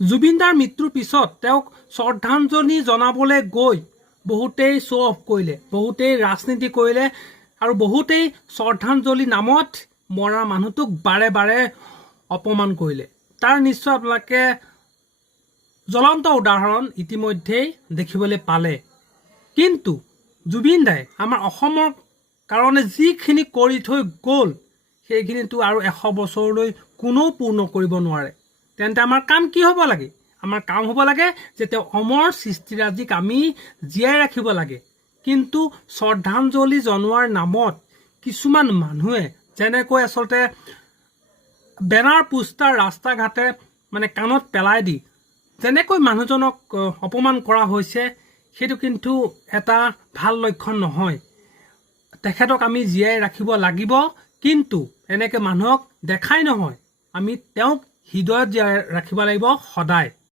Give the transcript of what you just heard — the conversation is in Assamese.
জুবিনদাৰ মৃত্যুৰ পিছত তেওঁক শ্ৰদ্ধাঞ্জলি জনাবলৈ গৈ বহুতেই শ্ব' অফ কৰিলে, বহুতেই ৰাজনীতি কৰিলে আৰু বহুতেই শ্ৰদ্ধাঞ্জলি নামত মৰা মানুহটোক বাৰে বাৰে অপমান কৰিলে। তাৰ নিশ্চয় আপোনালোকে জ্বলন্ত উদাহৰণ ইতিমধ্যেই দেখিবলৈ পালে। কিন্তু জুবিন দাই আমাৰ অসমৰ কাৰণে যিখিনি কৰি থৈ গ'ল সেইখিনিতো আৰু 100 বছৰলৈ কোনেও পূৰ্ণ কৰিব নোৱাৰে। তেন্তে আমাৰ কাম কি হ'ব লাগে? আমাৰ কাম হ'ব লাগে যে তেওঁ অমৰ সৃষ্টিৰাজিক আমি জীয়াই ৰাখিব লাগে। কিন্তু শ্ৰদ্ধাঞ্জলি জনোৱাৰ নামত কিছুমান মানুহে যেনেকৈ আচলতে বেনাৰ পোষ্টাৰ ৰাস্তা ঘাটে কাণত পেলাই দি যেনেকৈ মানুহজনক অপমান কৰা হৈছে, সেইটো কিন্তু এটা ভাল লক্ষণ নহয়। তেখেতক আমি জীয়াই ৰাখিব লাগিব, কিন্তু এনেকৈ মানুহক দেখাই নহয়, আমি তেওঁক হৃদয়ত জীয়াই ৰাখিব লাগিব সদায়।